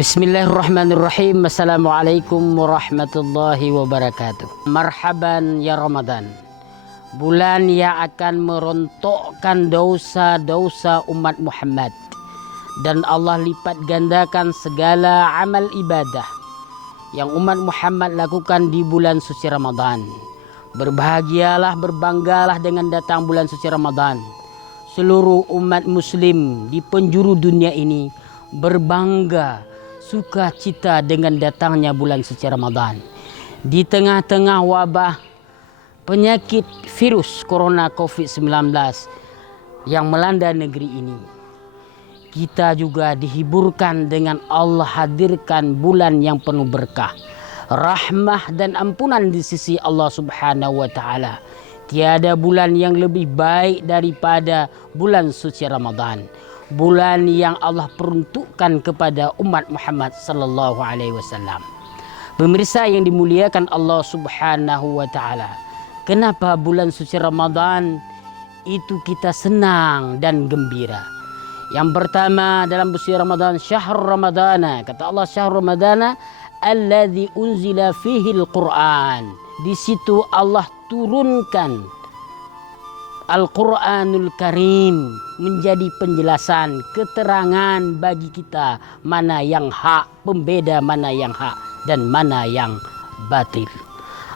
Bismillahirrahmanirrahim. Assalamualaikum warahmatullahi wabarakatuh. Marhaban ya Ramadan, bulan yang akan merontokkan dosa-dosa umat Muhammad, dan Allah lipat gandakan segala amal ibadah yang umat Muhammad lakukan di bulan suci Ramadan. Berbahagialah, berbanggalah dengan datang bulan suci Ramadan. Seluruh umat muslim di penjuru dunia ini berbangga, sukacita dengan datangnya bulan suci Ramadan. Di tengah-tengah wabah penyakit virus corona COVID-19 yang melanda negeri ini, kita juga dihiburkan dengan Allah hadirkan bulan yang penuh berkah, rahmah dan ampunan di sisi Allah Subhanahu wa taala. Tiada bulan yang lebih baik daripada bulan suci Ramadan, bulan yang Allah peruntukkan kepada umat Muhammad sallallahu alaihi wasallam. Pemirsa yang dimuliakan Allah Subhanahu wa taala, kenapa bulan suci Ramadan itu kita senang dan gembira? Yang pertama, dalam bulan Ramadan, syahrul ramadana, kata Allah, syahrul ramadana alladzi unzila fihi al-Qur'an. Di situ Allah turunkan Al-Quranul Karim menjadi penjelasan, keterangan bagi kita mana yang hak, pembeda mana yang hak dan mana yang batil.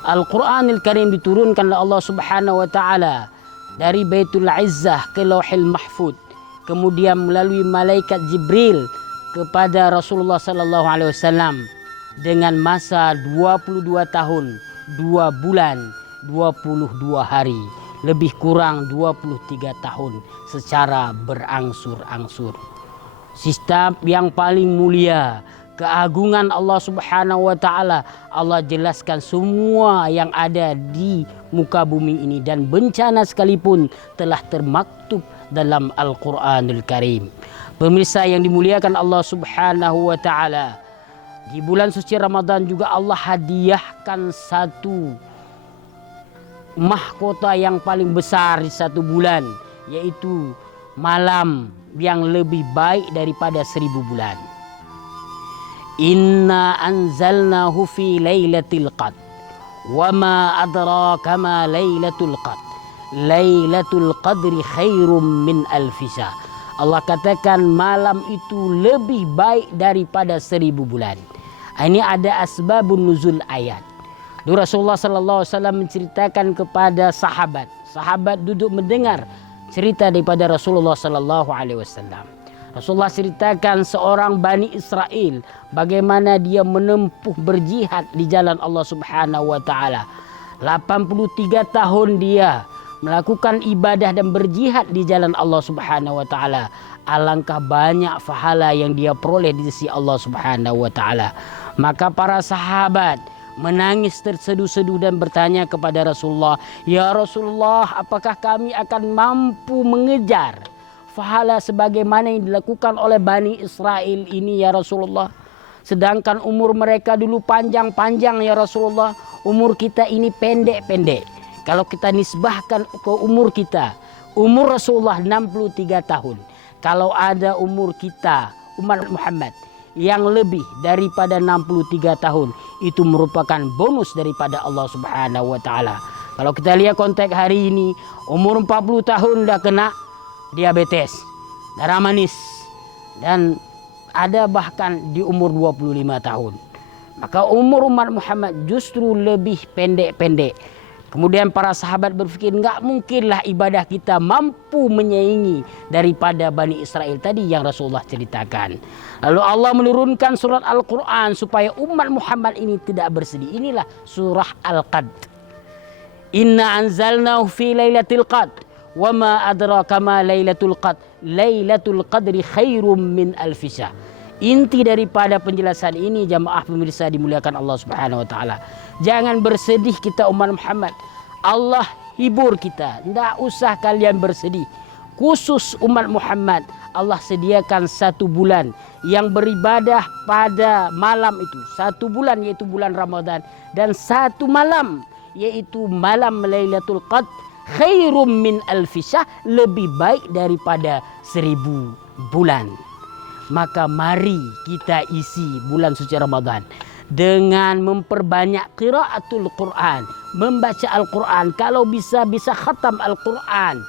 Al-Quranul Karim diturunkan oleh Allah Subhanahu wa taala dari Baitul Izzah ke Lauhil Mahfud, kemudian melalui malaikat Jibril kepada Rasulullah sallallahu alaihi wasallam dengan masa 22 tahun, 2 bulan, 22 hari, lebih kurang 23 tahun secara berangsur-angsur. Sistem yang paling mulia, keagungan Allah Subhanahu wa taala, Allah jelaskan semua yang ada di muka bumi ini, dan bencana sekalipun telah termaktub dalam Al-Quranul Karim. Pemirsa yang dimuliakan Allah Subhanahu wa taala, di bulan suci Ramadan juga Allah hadiahkan satu mahkota yang paling besar di satu bulan, yaitu malam yang lebih baik daripada 1000 bulan. Inna anzalnahu fi lailatul qadr wa ma adraka ma lailatul qadr lailatul qadri khairum min alfi syahr. Allah katakan malam itu lebih baik daripada 1000 bulan. Ini ada asbabun nuzul ayat. Rasulullah sallallahu alaihi wasallam menceritakan kepada sahabat. Sahabat duduk mendengar cerita daripada Rasulullah sallallahu alaihi wasallam. Rasulullah ceritakan seorang Bani Israel bagaimana dia menempuh berjihad di jalan Allah Subhanahu wa taala. 83 tahun dia melakukan ibadah dan berjihad di jalan Allah Subhanahu wa taala. Alangkah banyak pahala yang dia peroleh di sisi Allah Subhanahu wa taala. Maka para sahabat menangis terseduh-seduh dan bertanya kepada Rasulullah, "Ya Rasulullah, apakah kami akan mampu mengejar pahala sebagaimana yang dilakukan oleh Bani Israel ini ya Rasulullah? Sedangkan umur mereka dulu panjang-panjang ya Rasulullah. Umur kita ini pendek-pendek. Kalau kita nisbahkan ke umur kita, umur Rasulullah 63 tahun. Kalau ada umur kita, umat Muhammad, yang lebih daripada 63 tahun, itu merupakan bonus daripada Allah Subhanahu wa taala. Kalau kita lihat konteks hari ini, umur 40 tahun dah kena diabetes, darah manis, dan ada bahkan di umur 25 tahun. Maka umur umat Muhammad justru lebih pendek-pendek. Kemudian para sahabat berfikir, enggak mungkinlah ibadah kita mampu menyaingi daripada Bani Israel tadi yang Rasulullah ceritakan. Lalu Allah menurunkan surat Al-Quran supaya umat Muhammad ini tidak bersedih. Inilah surah Al-Qadr. Inna anzalnahu fi lailatul qadr wa ma adraka ma lailatul qadr lailatul qadri khairum min alfi syahr. Inti daripada penjelasan ini, jamaah pemirsa dimuliakan Allah Subhanahu wa taala, jangan bersedih kita umat Muhammad. Allah hibur kita. Tidak usah kalian bersedih. Khusus umat Muhammad, Allah sediakan 1 bulan yang beribadah pada malam itu. 1 bulan yaitu bulan Ramadan, dan 1 malam yaitu malam Lailatul Qadr khairum min alfi syahr, lebih baik daripada 1000 bulan. Maka mari kita isi bulan suci Ramadan dengan memperbanyak qiraatul Quran, membaca Al-Quran. Kalau bisa khatam Al-Quran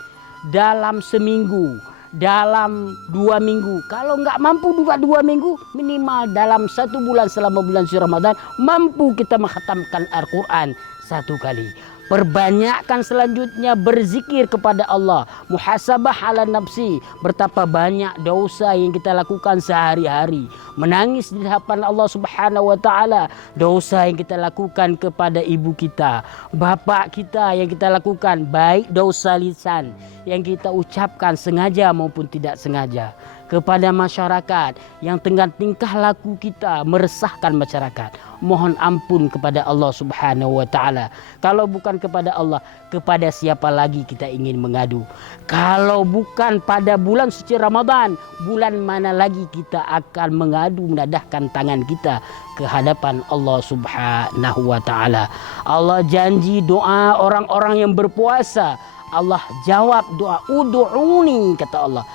dalam seminggu, dalam 2 minggu. Kalau nggak mampu juga 2 minggu, minimal dalam 1 bulan selama bulan suci Ramadan mampu kita menghatamkan Al-Quran 1 kali. Perbanyakkan selanjutnya berzikir kepada Allah, muhasabah ala nafsi, betapa banyak dosa yang kita lakukan sehari-hari, menangis di hadapan Allah Subhanahu wa taala, dosa yang kita lakukan kepada ibu kita, bapak kita yang kita lakukan, baik dosa lisan yang kita ucapkan sengaja maupun tidak sengaja, kepada masyarakat yang tengah tingkah laku kita meresahkan masyarakat. Mohon ampun kepada Allah Subhanahu wa taala. Kalau bukan kepada Allah, kepada siapa lagi kita ingin mengadu? Kalau bukan pada bulan suci Ramadan, bulan mana lagi kita akan mengadu, menadahkan tangan kita ke hadapan Allah Subhanahu wa taala. Allah janji doa orang-orang yang berpuasa, Allah jawab doa. Ud'uni, kata Allah.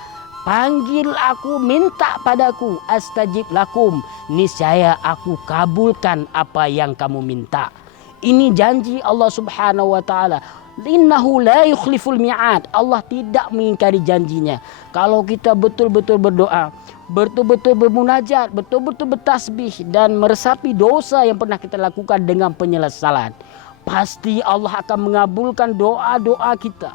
Panggil aku, minta padaku, astajib lakum, niscaya aku kabulkan apa yang kamu minta. Ini janji Allah Subhanahu wa taala. Innahu la yukhliful mi'ad. Allah tidak mengingkari janjinya. Kalau kita betul-betul berdoa, betul-betul bermunajat, betul-betul bertasbih dan meresapi dosa yang pernah kita lakukan dengan penyesalan, pasti Allah akan mengabulkan doa-doa kita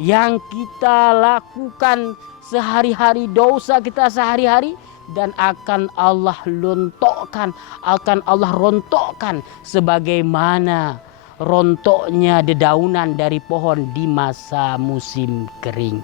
yang kita lakukan sehari-hari, dosa kita sehari-hari, dan akan Allah lontokkan, akan Allah rontokkan sebagaimana rontoknya dedaunan dari pohon di masa musim kering.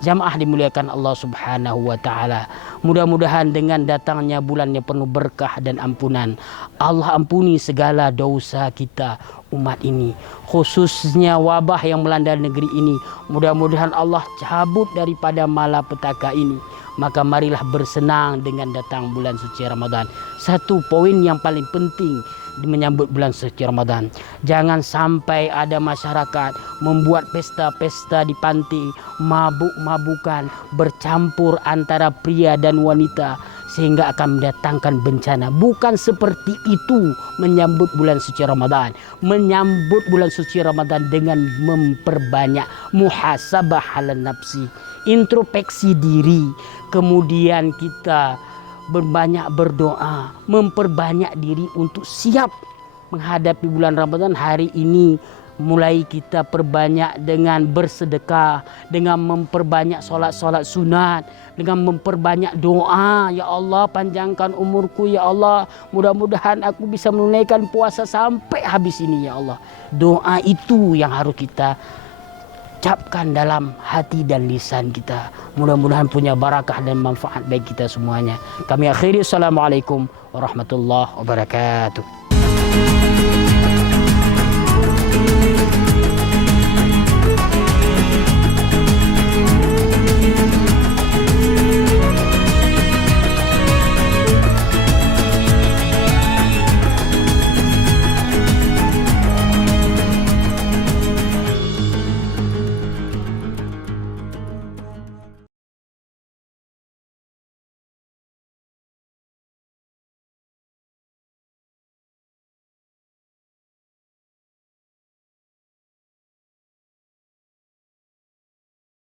Jamaah dimuliakan Allah Subhanahu wa taala. Mudah-mudahan dengan datangnya bulan yang penuh berkah dan ampunan, Allah ampuni segala dosa kita umat ini, khususnya wabah yang melanda negeri ini. Mudah-mudahan Allah cabut daripada malapetaka ini. Maka marilah bersenang dengan datang bulan suci Ramadan. Satu poin yang paling penting menyambut bulan suci Ramadan, jangan sampai ada masyarakat membuat pesta-pesta di panti, mabuk-mabukan, bercampur antara pria dan wanita sehingga akan mendatangkan bencana. Bukan seperti itu menyambut bulan suci Ramadan. Menyambut bulan suci Ramadan dengan memperbanyak muhasabah halan nafsi, introspeksi diri, kemudian kita berbanyak berdoa, memperbanyak diri untuk siap menghadapi bulan Ramadan. Hari ini mulai kita perbanyak dengan bersedekah, dengan memperbanyak solat-solat sunat, dengan memperbanyak doa. Ya Allah, panjangkan umurku ya Allah, mudah-mudahan aku bisa menunaikan puasa sampai habis ini ya Allah. Doa itu yang harus kita ucapkan dalam hati dan lisan kita. Mudah-mudahan punya barakah dan manfaat bagi kita semuanya. Kami akhiri, assalamualaikum warahmatullahi wabarakatuh.